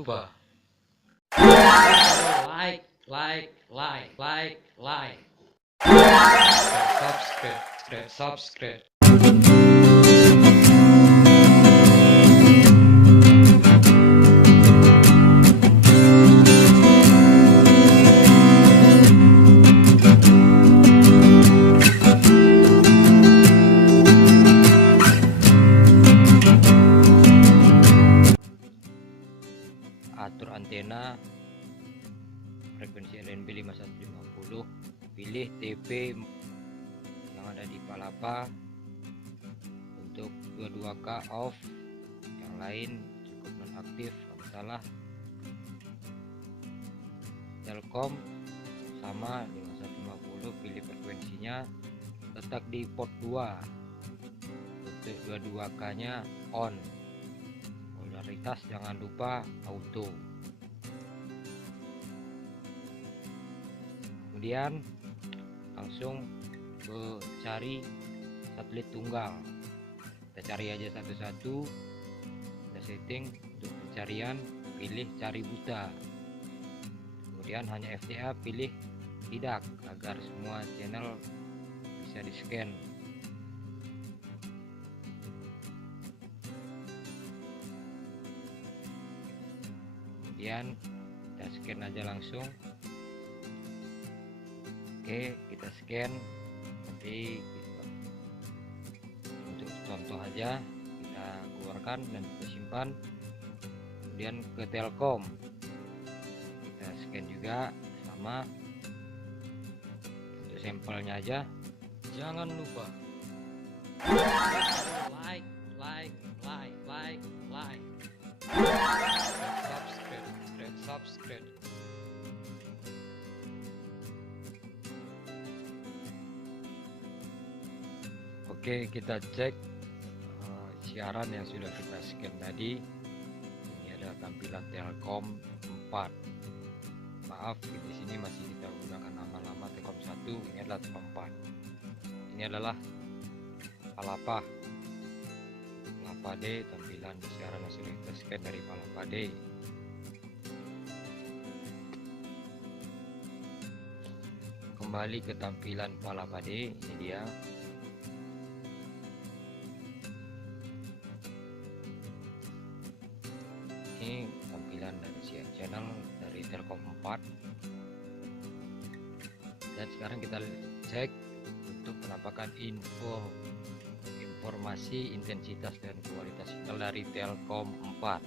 lupa like, subscribe. Atur antena frekuensi RNB 5150, pilih TP yang ada di Palapa untuk 22K off, yang lain cukup nonaktif. Salah Telkom sama 5150, pilih frekuensinya letak di port 2 untuk 22K nya on. Polaritas jangan lupa auto. Kemudian langsung ke cari satelit tunggal, kita cari aja satu-satu. Kita setting untuk pencarian, pilih cari buta, kemudian hanya FTA pilih tidak, agar semua channel bisa di scan. Kemudian kita scan aja langsung. Oke, kita scan. Nanti untuk contoh aja kita keluarkan dan kita simpan. Kemudian ke Telkom kita scan juga sama. Untuk sampelnya aja, jangan lupa like, subscribe. Oke, kita cek siaran yang sudah kita scan tadi. Ini adalah tampilan Telkom 4. Maaf, di sini masih kita gunakan nama lama Telkom 1. Ini adalah Telkom 4. Ini adalah Palapa D, tampilan siaran yang sudah kita scan dari Palapa D. Kembali ke tampilan Palapa D, ini dia. Ini tampilan dari channel dari Telkom 4. Dan sekarang kita cek untuk penampakan informasi intensitas dan kualitas sinyal dari Telkom 4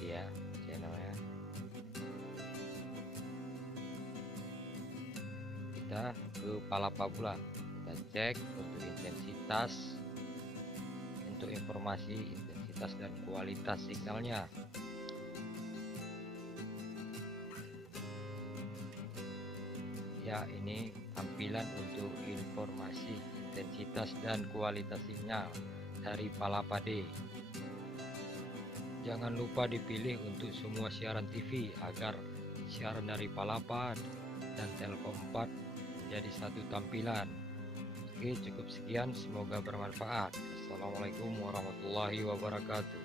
ya, channelnya. Kita ke Palapa pula, kita cek untuk intensitas, untuk informasi intensitas dan kualitas sinyalnya. Ya, ini tampilan untuk informasi intensitas dan kualitas sinyal dari Palapa D. Jangan lupa dipilih untuk semua siaran TV agar siaran dari Palapa dan Telkom 4 menjadi satu tampilan. Oke, cukup sekian, semoga bermanfaat. Assalamualaikum warahmatullahi wabarakatuh.